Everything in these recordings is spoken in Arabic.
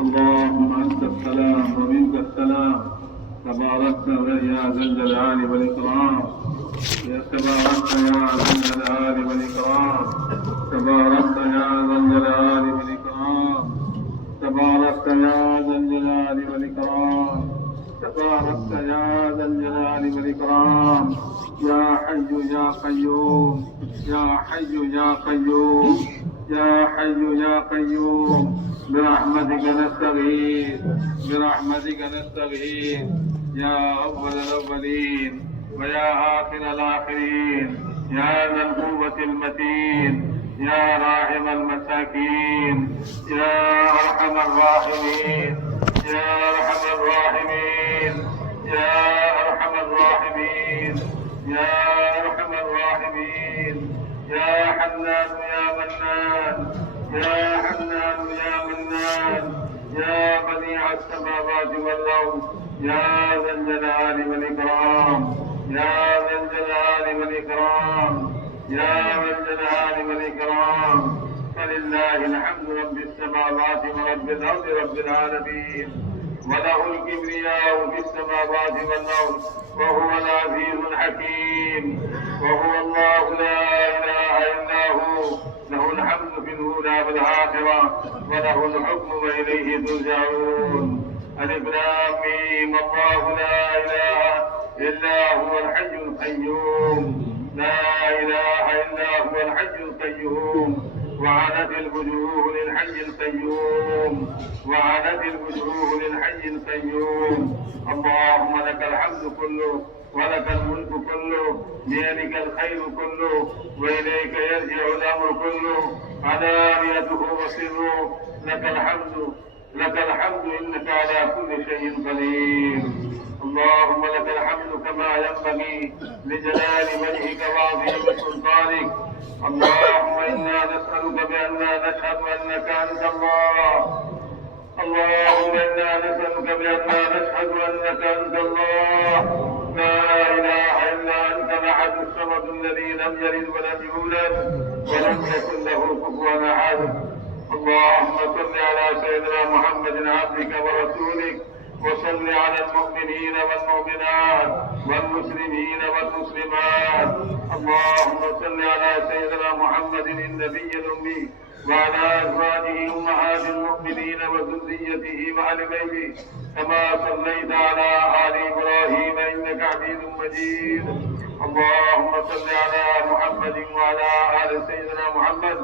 اللهم أنت السلام ومنك السلام، تباركت يا ذا الجلال والإكرام، تباركت يا ذا الجلال والإكرام، تباركت يا ذا الجلال والإكرام، تباركت يا ذا الجلال والإكرام، تباركت يا ذا الجلال والإكرام. يا حي يا قيوم، يا حي يا قيوم، يا حي يا قيوم، برحمتك نستغيث، برحمتك نستغيث. يا أول الأولين ويا آخر الآخرين، يا ذا القوة المتين، يا راحم المساكين، يا أرحم الراحمين، يا أرحم الراحمين، يا أرحم الراحمين، يا أرحم الراحمين، يا حنان يا منان، يا حنان يا منان، يا بديع السماوات والأرض، يا ذا الجلال والإكرام، يا ذا الجلال والإكرام، يا ذا الجلال والإكرام. فلله الحمد رب السماوات ورب الأرض رب العالمين، وله الكبرياء في السماوات والأرض، وهو العزيز الحكيم، وهو الله لا إله إلا هو، له الحمد في الأولى والآخرة، وله الحكم وإليه ترجعون. ألف لام ميم. الله لا إله إلا هو الحي القيوم، لا إله إلا هو الحي القيوم. وعنت الوجوه للحي القيوم، وعنت الوجوه للحي القيوم. اللهم لك الحمد كله، ولك الملك كله، بيدك الخير كله، وإليك يرجع الأمر كله، علانيته وسره. لك الحمد، لك الحمد، إنك على كل شيء قدير. اللهم لك الحمد كما ينبغي لجلال وجهك وعظيم سلطانك. اللهم إنا نسألك بأننا نشهد أنك أنت الله. اللهم إنا نسألك بأننا نشهد أنك أنت الله، لا إله إلا أنت الأحد الصمد الذي لم يلد ولم يولد ولم يكن له كفوا أحد. اللهم صل على سيدنا محمد عبدك ورسولك، وصل على المؤمنين والمؤمنات والمسلمين والمسلمات. اللهم صل على سيدنا محمد النبي الأمي، وعلى أزواجه أمهات المؤمنين وذريته وآل بيته، كما صليت على آل إبراهيم إنك حميد مجيد. اللهم صل على محمد وعلى آل سيدنا محمد،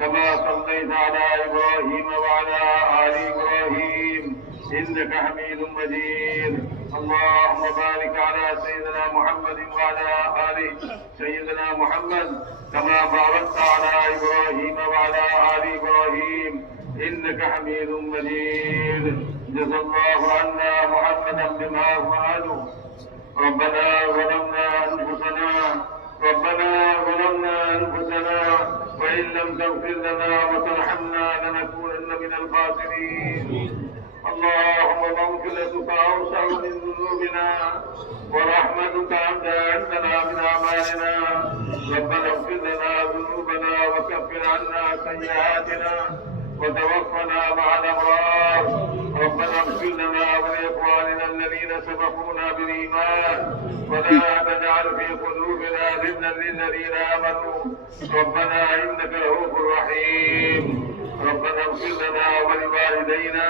كما صليت على إبراهيم وعلى آل إبراهيم إنك حميد مجيد. اللهم بارك على سيدنا محمد وعلى آل سيدنا محمد، كما باركت على إبراهيم وعلى آل إبراهيم إنك حميد مجيد. جزا الله عنا محمدا بما هو أهله. ربنا ظلمنا أنفسنا، ربنا ظلمنا أنفسنا، وإن لم تغفر لنا وترحمنا لنكونن من الخاسرين. اللهم مغفرتك أوسع من ذنوبنا، ورحمتك أبدى عندنا من أعمالنا. ربنا اغفر لنا ذنوبنا وكفر عنا سيئاتنا وتوفنا مع الأبرار. ربنا اغفر لنا ولإخواننا الذين سبقونا بالإيمان، ولا تجعل في قلوبنا غلا للذين آمنوا، ربنا إنك رؤوف رحيم. ربنا اغفر لنا ولوالدينا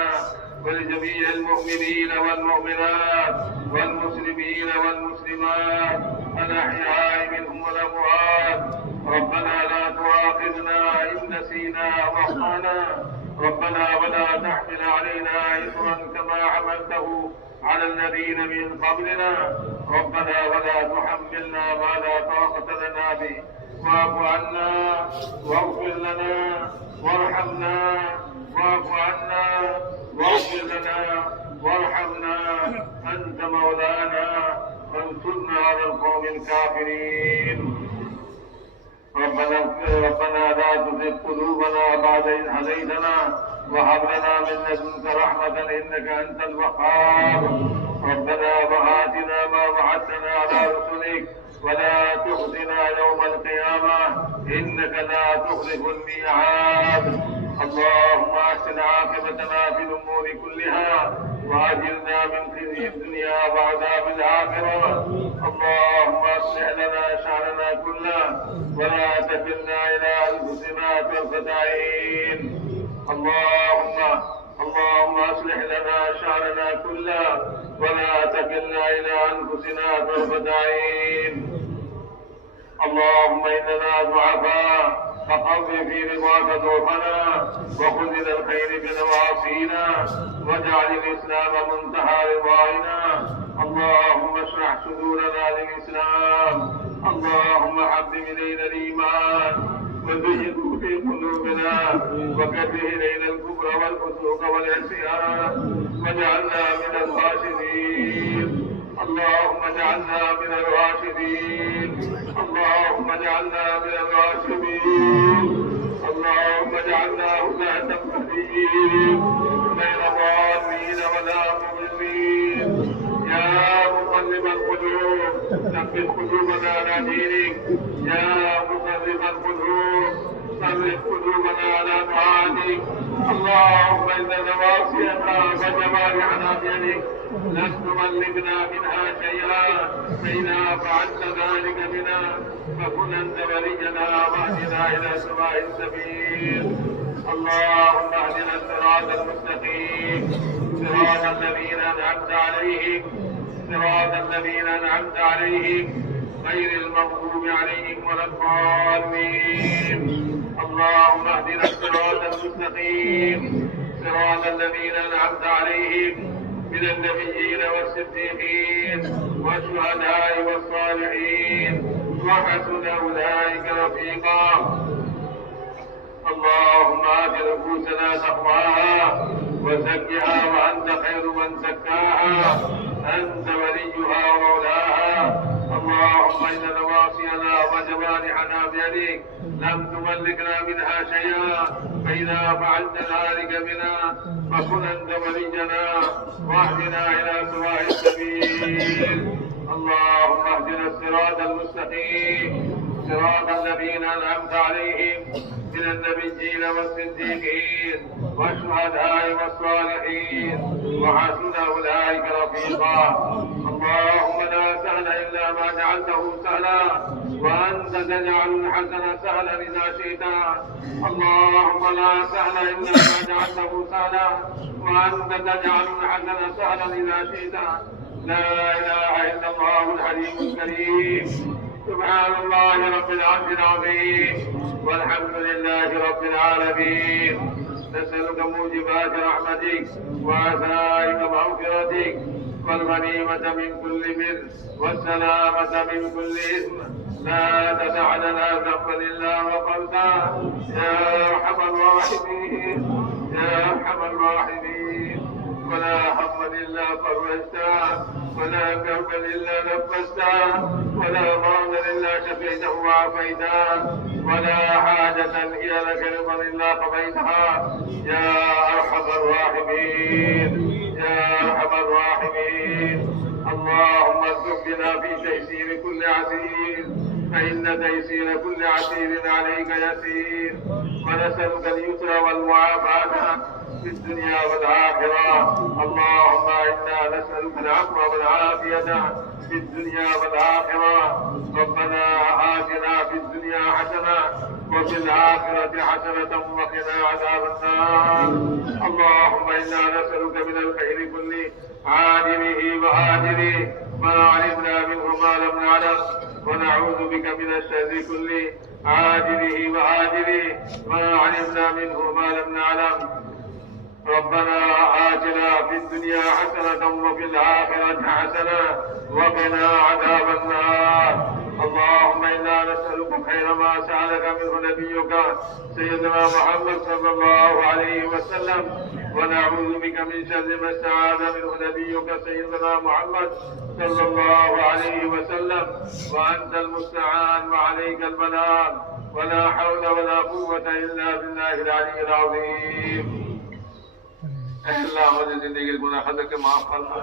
ولجميع المؤمنين والمؤمنات والمسلمين والمسلمات الأحياء منهم والأموات. ربنا لا تؤاخذنا إن نسينا أو أخطأنا، ربنا ولا تحمل علينا إصرا كما حملته على الذين من قبلنا، ربنا ولا تحملنا ما لا طاقة لنا به، واعف عنا واغفر لنا وارحمنا، واعف عنا واغفر لنا وارحمنا، أنت مولانا فانصرنا على القوم الكافرين. ربنا لا تزغ قلوبنا بعد إذ هديتنا، وهب لنا من لدنك رحمة إنك أنت الوهاب. ربنا وآتنا ما وعدتنا على رسلك، ولا تخزنا يوم القيامة إنك لا تخلف الميعاد. اللهم احسن عاقبتنا في الامور كلها واجرنا من خزي الدنيا وعذاب الاخره. اللهم اصلح لنا شاننا كله ولا تكلنا الى انفسنا طرفة عين. اللهم اصلح لنا شاننا كله ولا تكلنا الى انفسنا طرفة عين. اللهم اننا ضعفاء فقض في رضاك ضعفنا وخذ الى الخير بنواصينا واجعل الاسلام منتهى رضائنا. اللهم اشرح صدورنا للاسلام. اللهم حبب الينا الايمان وزينه في قلوبنا وكره الينا الكفر والفسوق والعصيان واجعلنا من الراشدين. اللهم اجعلنا من الراشدين. اللهم اجعلنا من الراشدين. اللهم اجعلنا هداة مهديين غير ضالين ولا مضلين. يا مقلب القلوب ثبت قلوبنا على دينك. يا مقلب القلوب ثبت قلوبنا على طاعتك. اللهم ان نواصينا وجوارحنا بيدك لن تملكنا منها شيئا فإذا فعلت ذلك بنا فكن أنت ولينا واهدنا إلى سواء السبيل. اللهم اهدنا الصراط المستقيم صراط الذين أنعمت عليهم غير المغضوب عليهم ولا الضالين. اللهم اهدنا الصراط المستقيم صراط الذين أنعمت عليهم من النبيين والصديقين والشهداء والصالحين وحسن أولئك رفيقا. اللهم آت نفوسنا تقواها وزكها وأنت خير من زكاها أنت وليها ومولاها. اللهم إن نواصينا وجوارحنا بيدك لم تملكنا منها شيئا فإذا فعلت ذلك بنا فكن أنت ولينا واهدنا إلى سواء السبيل. اللهم اهدنا الصراط المستقيم صراط الذين أنعمت عليهم من النبيين والصديقين والشهداء والصالحين وحسن أولئك رفيقا. اللهم لا سهل إلا ما جعلته سهلا وأنت تجعل الحسن سهلا إذا شئت. اللهم لا سهل إلا ما جعلته سهلا وأنت تجعل الحسن سهلا إذا شئت. لا إله إلا الله الحليم الكريم. سبحان الله رب العرش العظيم والحمد لله رب العالمين. نسألك موجبات رحمتك وعزائم مغفرتك والغنيمة من كل بر والسلامة من كل إثم. لا تدع لنا ذنبا إلا غفرته يا أرحم الراحمين ولا هما إلا فرجته ولا كربا إلا نفسته ولا مرضا إلا شفيته وعافيته ولا حاجة هي لك رضا إلا قضيتها يا أرحم الراحمين. اللهم ارزق بنا في تيسير كل عسير فإن تيسير كل عسير عليك يسير. ونسألك اليسر والمعافاة في الدنيا والآخرة. اللهم إنا نسألك العفو والعافية في الدنيا والآخرة. ربنا آتنا في الدنيا حسنة وفي الآخرة حسنة وقنا عذاب النار. اللهم إنا نسألك من الخير كله عاجله وآجله ما علمنا منه ما لم نعلم ونعوذ بك من الشر كله عاجله وآجله ما علمنا منه ما لم نعلم. ربنا آتنا في الدنيا حسنة وفي الآخرة حسنة وقنا عذاب النار. اللهم إنا نسألك خير ما سألك منه نبيك سيدنا محمد صلى الله عليه وسلم ونعوذ بك من شر ما استعاذ منه نبيك سيدنا محمد صلى الله عليه وسلم وأنت المستعان وعليك البلاغ ولا حول ولا قوة إلا بالله العلي العظيم. اللہ مجھے زندگی گناہ خطر کے معاف فرما.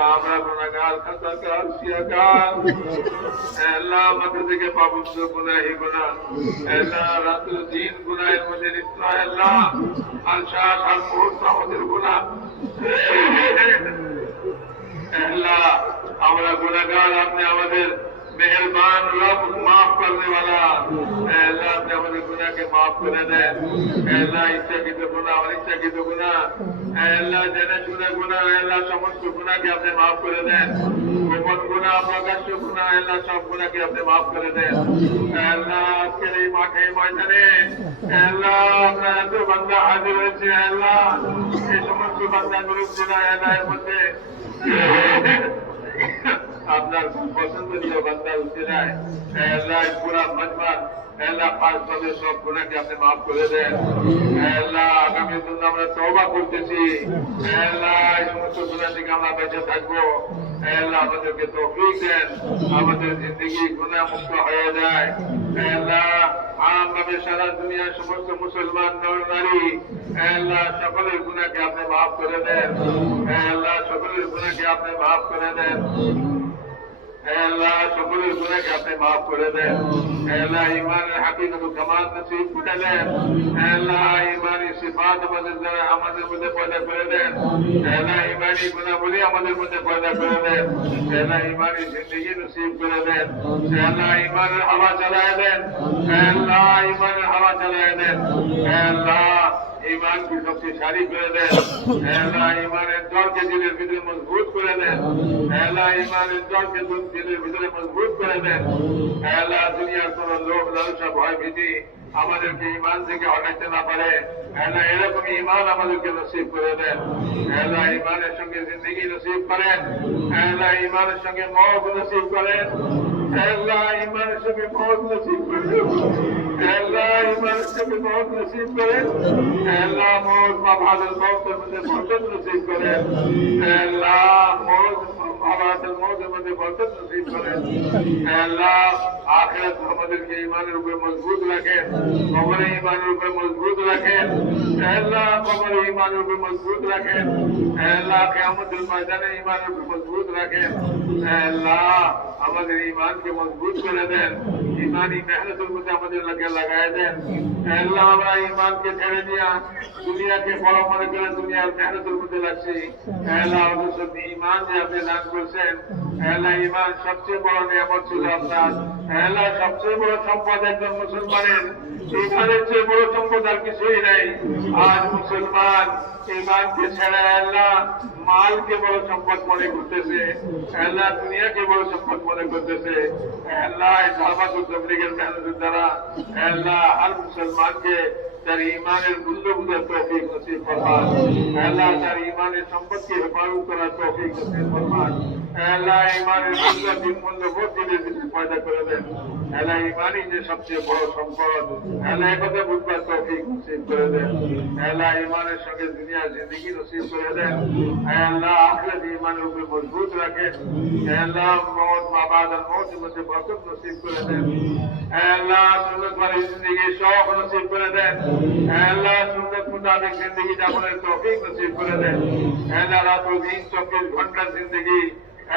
আল্লাহ আমরা গুনাহগার খাতাকার শিয়াকার আল্লাহ আমাদের থেকে পবিত্র গুনাহি গুনাহ আল্লাহ রাত দিন গুনাহের মধ্যে লিপ্ত আল্লাহ আলশাস আর মুহূর্ত আমাদের গুনাহ আল্লাহ আমরা গুনাহগার আপনি আমাদের मेहरबान रब माफ करने वाला अल्लाह अपने हमारे गुनाह के माफ कर दे अल्लाह इच्छा की तो गुनाह और इच्छा की तो गुनाह अल्लाह जाने चुने गुनाह अल्लाह समस्त गुनाह के अपने माफ कर दे गोपन गुनाह प्रकाश गुनाह अल्लाह सब गुनाह के अपने माफ कर दे अल्लाह के लिए माथे मैदाने अल्लाह अपना तो बंदा हाजिर है अल्लाह ये समस्त बंदा ग्रुप जिला अल्लाह मुझे আপনার পছন্দনীয় বান্দা উসিলায় আল্লাহ পুরা মজমা আল্লাহ পাঁচ বছর সব গুনাহকে আপনি মাফ করে দেন আল্লাহ আগামী দিন আমরা তওবা করতেছি আল্লাহ এই সমস্ত গুনাহ থেকে আমরা বেঁচে থাকবো আল্লাহ আমাদেরকে তৌফিক দেন আমাদের জিন্দেগি গুনাহ মুক্ত হয়ে যায় আল্লাহ আমভাবে সারা দুনিয়ার সমস্ত মুসলমান নর নারী আল্লাহ সকলের গুনাহকে আপনি মাফ করে দেন আল্লাহ সকলের গুনাহকে আপনি মাফ করে দেন अल्लाह সকলের গুনাহকে আপনি maaf করে দেন আল্লাহ ঈমানের হাকিকত ও কামাল নসিব করে দেন আল্লাহ ঈমানি সিফাত আমাদের মধ্যে পয়দা করে দেন আল্লাহ ঈমানি গুনাহগুলি আমাদের মধ্যে পয়দা করে দেন আল্লাহ ঈমানি জিন্দেগি নসিব করে দেন আল্লাহ ঈমানের হাওয়া চালায় দেন আল্লাহ ঈমানের হাওয়া চালায় দেন আল্লাহ ईमान की शक्तिशाली कर दे अल्लाह ईमान दौर के दिलेर ভিতরে मजबूत করে দেন अल्लाह ईमान दौर के दिलेर ভিতরে मजबूत করে দেন अल्लाह দুনিয়ার কোন লোভ লালসা ভয় ভীতি আমাদেরকে ঈমান থেকে হটাতে না পারে আল্লাহ এরকম ঈমান আমাদেরকে নসিব করে দেন আল্লাহ ঈমানের সঙ্গে জিন্দেগি নসিব করেন আল্লাহ ঈমানের সঙ্গে মওত নসিব করেন আল্লাহ ঈমানের সঙ্গে মওত নসিব করেন আল্লাহ ঈমানের সঙ্গে মওত নসিব করেন আল্লাহ মওত মা বাদাল মওতের মধ্যে বরকত নসিব করেন আল্লাহ মওত মা বাদাল মওতের মধ্যে বরকত নসিব করেন আল্লাহ আখিরাত আমাদেরকে ঈমানের উপর মজবুত রাখেন কবরে ঈমানের উপর মজবুত রাখেন আল্লাহ কবরে ঈমানের উপর মজবুত রাখেন আল্লাহ কিয়ামতের ময়দানে ঈমানের উপর মজবুত রাখেন আল্লাহ আমাদের ঈমানকে মজবুত করে দেন ঈমানি মেহনতের মধ্যে আমাদের লাগায় দেন আল্লাহ আমরা ঈমানকে ছেড়ে দিয়া দুনিয়াকে বড় মনে করে দুনিয়ার মেহনতের মধ্যে লাগছি আল্লাহ আমাদের সব ঈমান যে আপনি দান করছেন আল্লাহ ঈমান সবচেয়ে বড় নিয়ামত ছিল আপনার আল্লাহ সবচেয়ে বড় সম্পদ একজন মুসলমানের ঈমানের চেয়ে বড় সম্পদ আর কিছুই নাই আজ মুসলমান ঈমানকে ছেড়ে আল্লাহ মালকে বড় সম্পদ মনে করতেছে আল্লাহ দুনিয়াকে বড় সম্পদ মনে করতেছে আল্লাহ সাহাবাত ও তাবলীগের মেহনতের দ্বারা আল্লাহ হর মুসলমানকে তার ঈমানের মূল্য বুঝার তৌফিক নসিব ফরমান আল্লাহ তার ঈমানের সম্পদকে হেফাজত করার তৌফিক নসিব ফরমান আল্লাহ ঈমানের মূল্য দিন মূল্য বোধ দিলের ভিতরে পয়দা করে দেন আল্লাহ ঈমানই যে সবচেয়ে বড় সম্পদ আল্লাহ একথা বুঝবার তৌফিক নসিব করে দেন আল্লাহ ঈমানের সঙ্গে দুনিয়ার জিন্দেগি নসিব করে দেন আল্লাহ আখিরাত ঈমানের উপর মজবুত রাখেন আল্লাহ মওত মা বাদাল মওতের মধ্যে বরকত নসিব করে দেন আল্লাহ সুন্নাত ওয়ালি জিন্দেগি শৌক নসিব করে দেন আল্লাহ সুন্নাত মুতাবিক জিন্দেগি যাপনের তৌফিক নসিব করে দেন আল্লাহ রাত ও দিন 24 ঘন্টার জিন্দেগি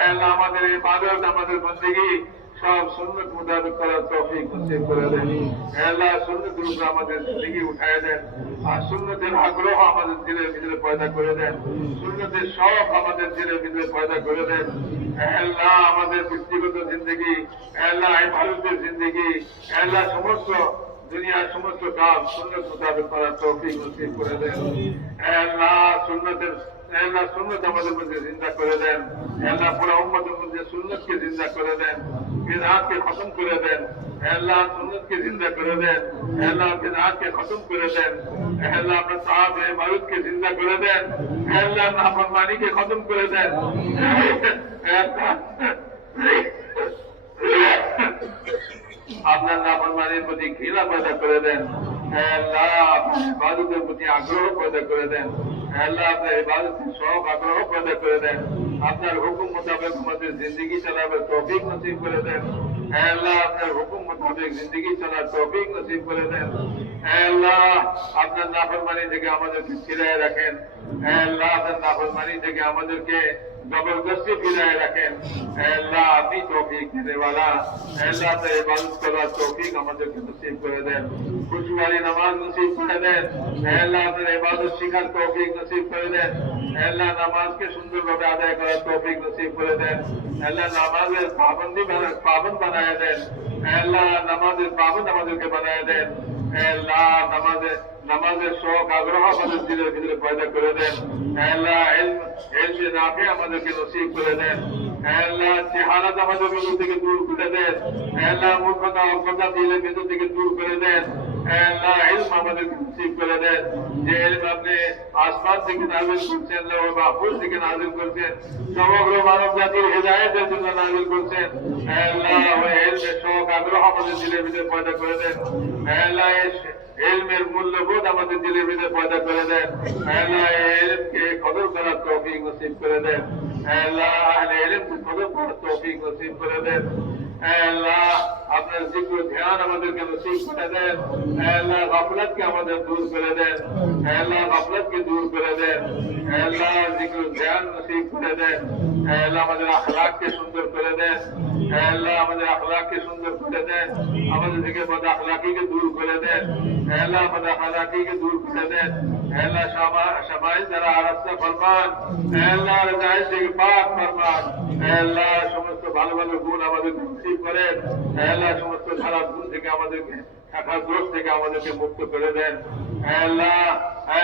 আল্লাহ আমাদের ইবাদত আমাদের বন্দেগি সব সুন্নাত মুতাবিক করার তৌফিক নসিব করে দেন আল্লাহ সুন্নাতের উপর আমাদের জিন্দেগি উঠায় দেন আর সুন্নাতের আগ্রহ আমাদের দিলের ভিতরে পয়দা করে দেন সুন্নাতের শৌক আমাদের দিলের ভিতরে পয়দা করে দেন আল্লাহ আমাদের ব্যক্তিগত জিন্দেগি আল্লাহ ইবাদতের জিন্দেগি আল্লাহ সমস্ত দুনিয়ার সমস্ত কাজ সুন্নাত মুতাবিক করার তৌফিক নসিব করে দেন আল্লাহ সুন্নাতের আল্লাহ সুন্নাত আমাদের মধ্যে জিন্দা করে দেন আল্লাহ পুরো উম্মতের মধ্যে সুন্নাতকে জিন্দা করে দেন বিদআতকে খতম করে দেন আল্লাহ সুন্নাতকে জিন্দা করে দেন আল্লাহ বিদআতকে খতম করে দেন আল্লাহ আপনার তাআত ইবাদতকে জিন্দা করে দেন আল্লাহ নাফরমানিকে খতম করে দেন আপনার নাফরমানির প্রতি ঘৃণা পয়দা করে দেন আল্লাহ আপনার ইবাদতের প্রতি আগ্রহ পয়দা করে দেন আল্লাহ আপনার ইবাদতের শৌক আগ্রহ পয়দা করে দেন আপনার হুকুম মোতাবেক আমাদের জিন্দেগি চালাবার তৌফিক নসিব করে দেন আল্লাহ আপনার হুকুম মোতাবেক জিন্দেগি চলার তৌফিক নসিব করে দেন আল্লাহ আপনার নাফরমানি থেকে আমাদেরকে ফিরায় রাখেন। আল্লাহ আপনার নাফরমানি থেকে আমাদেরকে জবরদস্তি ফিরায় রাখেন। আল্লাহ আপনি তৌফিক দেনেওয়ালা। আল্লাহ আপনার ইবাদত করার তৌফিক আমাদেরকে নসিব করে দেন। খুশবাড়ি নামাজ নসিব করে দেন। আল্লাহ আপনার ইবাদত শিখার তৌফিক নসিব করে দেন। আল্লাহ নামাজকে সুন্দরভাবে আদায় করার তৌফিক নসিব করে দেন। আল্লাহ নামাজের পাবন্দ বানায় দেন। আল্লাহ নামাজের পাবন্দ আমাদেরকে বানায় দেন। আল্লাহ নামাজের শখ আগ্রহ আমাদের দিলের ভিতরে পয়দা করে দেন। আল্লাহ ইলমে নাফি আমাদেরকে নসিব করে দেন। আল্লাহ জাহালাত আমাদের ভিতর থেকে দূর করে দেন। আল্লাহ মূর্খতা অজ্ঞতা দিলের ভিতর থেকে দূর করে দেন। আল্লাহ ইলম আমাদেরকে নসিব করে দেন। যে ইলম আপনি আসমান থেকে নাযিল করছেন, লৌহ মাহফুজ থেকে নাযিল করছেন, সমগ্র মানব জাতির হেদায়েতের জন্য নাযিল করছেন। আল্লাহ ওই ইলমের শখ আগ্রহ আমাদের দিলের ভিতরে পয়দা করে দেন। আল্লাহ ইলমের মূল্যবোধ আমাদের দিলের ভিতরে পয়দা করে দেন। আল্লাহ ইলমকে কদর করার তৌফিক নসিব করে দেন। আল্লাহ আহলে ইলমকে কদর করার তৌফিক নসিব করে দেন। আল্লাহ আপনার জিক্র ধ্যান আমাদেরকে নসিব করে দেন। আল্লাহ গাফলাতকে আমাদের দূর করে দেন। আল্লাহ গাফলাতকে দূর করে দেন। আল্লাহ জিক্র ধ্যান নসিব করে দেন। আল্লাহ আমাদের আখলাককে সুন্দর করে দেন। আল্লাহ আমাদের আখলাককে সুন্দর করে দেন। আমাদের থেকে বদ আখলাকিকে দূর করে দেন। আল্লাহ বদ আখলাকিকে দূর করে দেন। আল্লাহ শামাইল দ্বারা আরাধনা ফরমান। আল্লাহ রাজাইল থেকে পাক ফরমান। আল্লাহ সমস্ত ভালো ভালো গুণ আমাদেরকে নসিব করেন। আল্লাহ সমস্ত খারাপ গুণ থেকে আমাদেরকে খারাপ দোষ থেকে আমাদেরকে মুক্ত করে দেন। আল্লাহ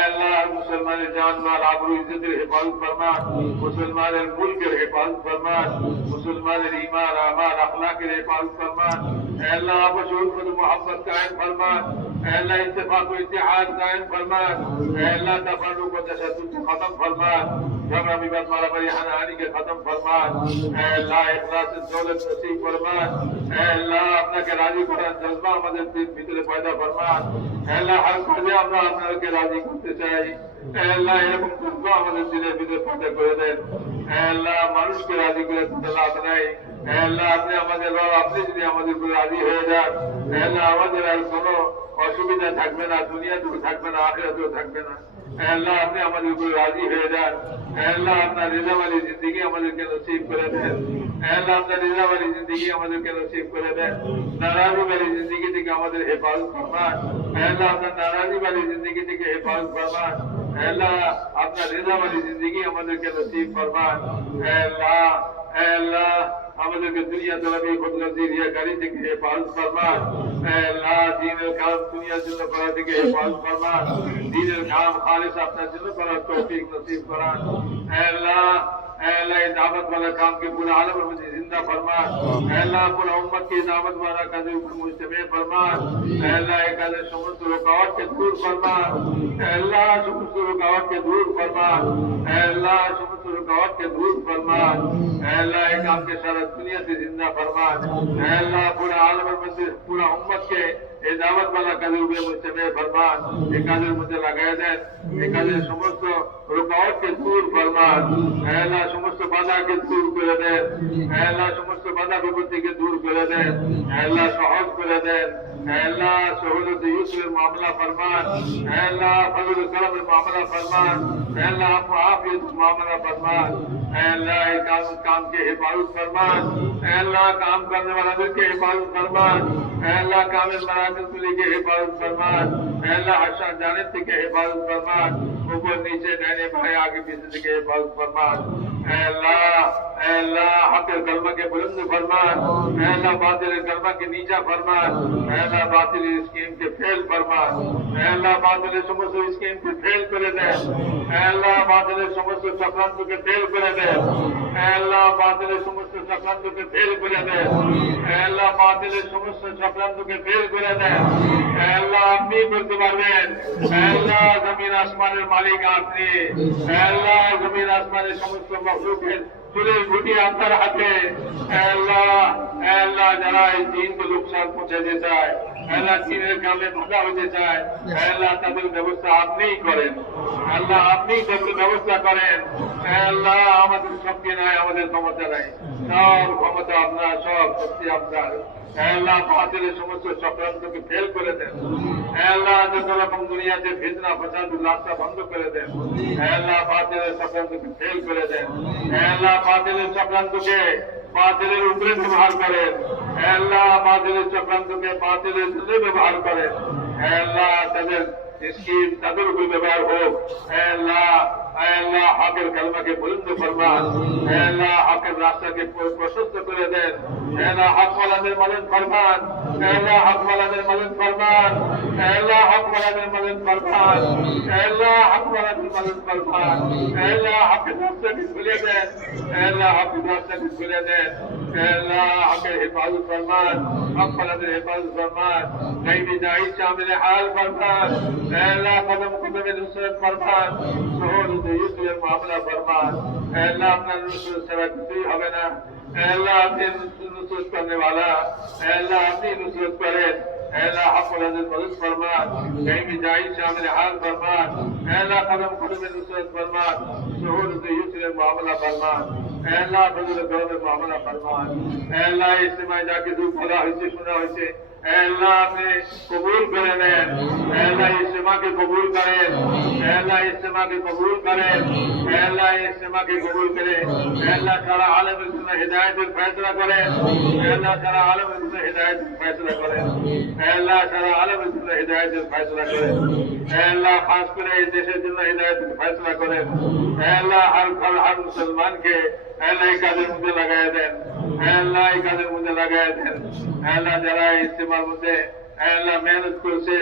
আল্লাহ মুসলমানের জান মাল আবরু ইজ্জতের হেফাজত ফরমান। মুসলমানের মুলকের হেফাজত ফরমান। মুসলমানের ঈমান আমাল আখলাকের হেফাজত ফরমান। আল্লাহ आपस में मोहब्बत कायम फरमान। अल्लाह इत्तेफाक व इत्तेहाद कायम फरमान। अल्लाह तफर्रुक व तशद्दुद को खत्म फरमान। झगड़ा विवाद मारामारी हानाहानी के खत्म फरमान। अल्लाह इखलास दौलत नसीब फरमान। अल्लाह আপনাকে রাজি করার জজবা আমাদের ভিতরে পয়দা ফরমান। আল্লাহ হর কাজে আমরা আপনাকে রাজি করতে চাই। আল্লাহ এরকম জজবা আমাদের দিলের ভিতরে পয়দা করে দেন। আল্লাহ মানুষকে রাজি করে দিতে লাভ নাই। আল্লাহ আপনি আমাদের রব, আপনি যদি আমাদের উপরে রাজি হয়ে যান, আল্লাহ আমাদের আর কোনো অসুবিধা থাকবে না, দুনিয়াতেও থাকবে না, আখিরাতেও থাকবে না। আল্লাহ আপনি আমাদের উপরে রাজি হয়ে যান। আল্লাহ আপনার রিজাওয়ালি জিন্দেগি আমাদেরকে নসিব করে দেন। আল্লাহ আপনার রিজাওয়ালি জিন্দেগি আমাদেরকে নসিব করে দেন। নারাজি वाली जिंदगी থেকে আমাদের হেফাজত ফরমান। আল্লাহ আপনার নারাজি वाली जिंदगी থেকে হেফাজত ফরমান। আল্লাহ আপনার রিজাওয়ালি জিন্দেগি আমাদেরকে নসিব ফরমান। আল্লাহ আল্লাহ আমাদেরকে দুনিয়া তলবি খুদরতি রিয়াকারী থেকে হেফাজত ফরমান। আল্লাহ দ্বীনের কাম দুনিয়ার জন্য করা থেকে হেফাজত ফরমান। দ্বীনের কাম খালিস আপনার জন্য করার তৌফিক নসিব করান। আল্লাহ अल्लाह दावत वाला काम के पूरा आलम में मुझे जिंदा फरमान। अल्लाह पूरा उम्मत की दावत वाला काजे ऊपर मुजतमे फरमान। अल्लाह काजे समस्त रुकावट के दूर फरमान। अल्लाह समस्त रुकावट के दूर फरमान। अल्लाह समस्त रुकावट के दूर फरमान। अल्लाह काम के सारा दुनिया से जिंदा फरमान। अल्लाह पूरा आलम में पूरा उम्मत के এই দাওয়াত वाला কাজের উপরে মুজতমে ফরমান। এই কাজের মধ্যে লাগায় দেন। এই কাজের সমস্ত রুকাওয়াতকে দূর ফরমান। আল্লাহ সমস্ত বাধাকে দূর করে দেন। আল্লাহ সমস্ত বাধা বিপত্তিকে দূর করে দেন। আল্লাহ সহজ করে দেন। আল্লাহ সহজত ইউসুফের মামলা ফরমান। আল্লাহ ফজল করমের মামলা ফরমান। আল্লাহ আফিয়ত मामला फरमान। अल्लाह काम के हिफाजत फरमान। अल्लाह काम करने वाला के हिफाजत फरमान। अल्लाह कामिल मराकज़ के हिफाजत फरमान। अल्लाह हशर जानिब के हिफाजत फरमान। ऊपर नीचे दाहिने बाएं आगे पीछे के हिफाजत फरमान। अल्लाह हक कलमा के बुलंद फरमान। अल्लाह बातिल कलमा के नीचा फरमान। अल्लाह बातिल स्कीम के फेल फरमान। अल्लाह बातिल समस्त स्कीम के फेल करे दे। अल्लाह बातिल समस्त चक्रांत के फेल करे दे। अल्लाह बातिल समस्त चक्रांत के फेल करे दे। अल्लाह बातिल समस्त चक्रांत के फेल करे दे। अल्लाह আপনি করতে পারবেন। আল্লাহ জমিন আসমানের মালিক আপনি। আল্লাহ জমিন আসমানের সমস্ত মখলুকের চুলের ঘুটি আপনার হাতে। আল্লাহ আল্লাহ যারা এই দিনকে লোকসান পৌঁছাতে চায়, আল্লাহ দিনের কামে বাধা হতে চায়, আল্লাহ তাদের ব্যবস্থা আপনিই করেন। আল্লাহ আপনি তাদের ব্যবস্থা করেন। আল্লাহ আমাদের শক্তি নাই, আমাদের ক্ষমতা নাই, সব ক্ষমতা আপনার, সব শক্তি আপনার। আল্লাহ বাতিলের সমস্ত চক্রান্তকে ফেল করে দেন। আল্লাহ যত রকম দুনিয়াতে ফিতনা ফাসাদ লাশটা বন্ধ করে দেন। আল্লাহ বাতিলের চক্রান্তকে ফেল করে দেন। আল্লাহ বাতিলের চক্রান্তকে বাতিলের উপরে ব্যবহার করেন। আল্লাহ বাতিলের চক্রান্তকে বাতিলের জন্য ব্যবহার করেন। আল্লাহ তাদের স্কিম তাদের উপর ব্যবহার হোক। আল্লাহ আল্লাহ হকের কালমাকে বুলন্দ ফরমান। আল্লাহ হকের রাস্তাকে প্রশস্ত করে দেন। আল্লাহ হকওয়ালাদের মদদ ফরমান। আল্লাহ হকওয়ালাদের মদদ ফরমান। আল্লাহ হকওয়ালাদের মদদ ফরমান। আল্লাহ হকওয়ালাদের মদদ ফরমান। আল্লাহ হকের রাস্তাকে খুলে দেন। আল্লাহ হকের রাস্তাকে খুলে দেন। আল্লাহ হকের হেফাজত ফরমান। হকওয়ালাদের হেফাজত ফরমান। গায়বী দাঈ শামিল হাল ফরমান। আল্লাহ কদম কদমে নুসরত ফরমান। সহজ ইউসুফের মামলা ফরমান। আল্লাহ আপনার নুসরত ছাড়া কিছুই হবে না। আল্লাহ আপনি নুসরত করনে वाला। আল্লাহ আপনি নুসরত করেন। আল্লাহ হকওয়ালাদের মদদ ফরমান। গায়বী দাঈ শামিল হাল ফরমান। আল্লাহ কদম কদমে নুসরত ফরমান। সহজ ইউসুফের মামলা ফরমান। আল্লাহ ফজল করমের মামলা ফরমান। আল্লাহ ইসমাই যাকে দুঃখ বলা হয়েছে শোনা হয়েছে আল্লাহ আপনি কবুল করে নেন। আল্লাহ ইসমাকে কবুল করেন। আল্লাহ ইসমাকে কবুল করেন। আল্লাহ ইসমাকে কবুল করে আল্লাহ সারা আলমের জন্য হিদায়াতের ফয়সলা করেন। আল্লাহ সারা আলমের জন্য হিদায়াতের ফয়সলা করেন। আল্লাহ সারা আলমের জন্য হিদায়াতের ফয়সলা করেন। আল্লাহ খাস করে এই দেশের জন্য হিদায়াতের ফয়সলা করেন। আল্লাহ হর মুসলমানকে আল্লাহ এই কাজের মধ্যে লাগাই দেন। আল্লাহ এই কাজের মধ্যে লাগাই দেন। আল্লাহ যারা ইস্তেমার মধ্যে আল্লাহ মেহনত করছে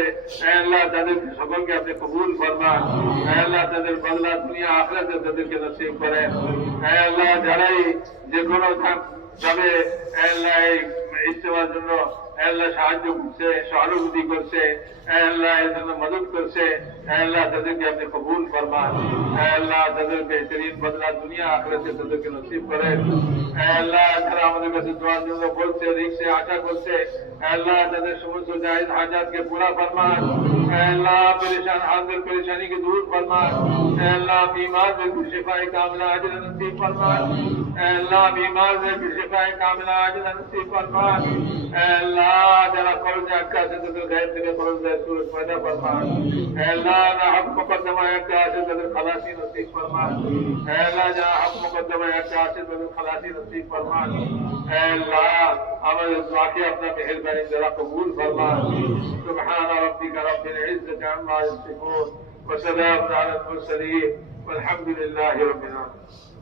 আল্লাহ তাদেরকে সকলকে আপনি কবুল ফরমান। আল্লাহ তাদের বদলা দুনিয়া আখিরাতে তাদেরকে নসিব করেন। আল্লাহ যারাই যে কোনো যাবে আল্লাহ এই ইস্তেমার জন্য আল্লাহ সাহায্য করছে সহানুভূতি করছে আল্লাহ এর জন্য মদত করছে আল্লাহ তাদেরকে আপনি কবুল ফরমান। আল্লাহ তাদের বেহতরিন বদলা দুনিয়া আখিরাতে তাদেরকে নসিব করেন। আল্লাহ যারা আমাদের কাছে দোয়ার জন্য বলছে রিকশে আশা করছে আল্লাহ তাদের সমস্ত জায়েজ হাজাতকে পুরা ফরমান। আল্লাহ परेशान हाजिर परेशानी के दूर फरमान। अल्लाह बीमार में शिफाए कामिला अजर नसीब फरमान। अल्लाह बीमार में शिफाए कामिला अजर नसीब फरमान। अल्लाह जरा कर्ज अक्का से तो गैर से कर्ज सूरज पैदा फरमान। अल्लाह ना हक मुकद्दमा अक्का से तो खलासी नसीब फरमान। अल्लाह जरा हक मुकद्दमा अक्का से तो खलासी नसीब फरमान। अल्लाह हमारे दुआ के अपना मेहरबानी जरा कबूल फरमान। सुभान रब्बिका रब्बिल इज्जति अम्मा यसिफून व सलामुन अलल मुरसलीन वल्हम्दुलिल्लाहि रब्बिल आलमीन।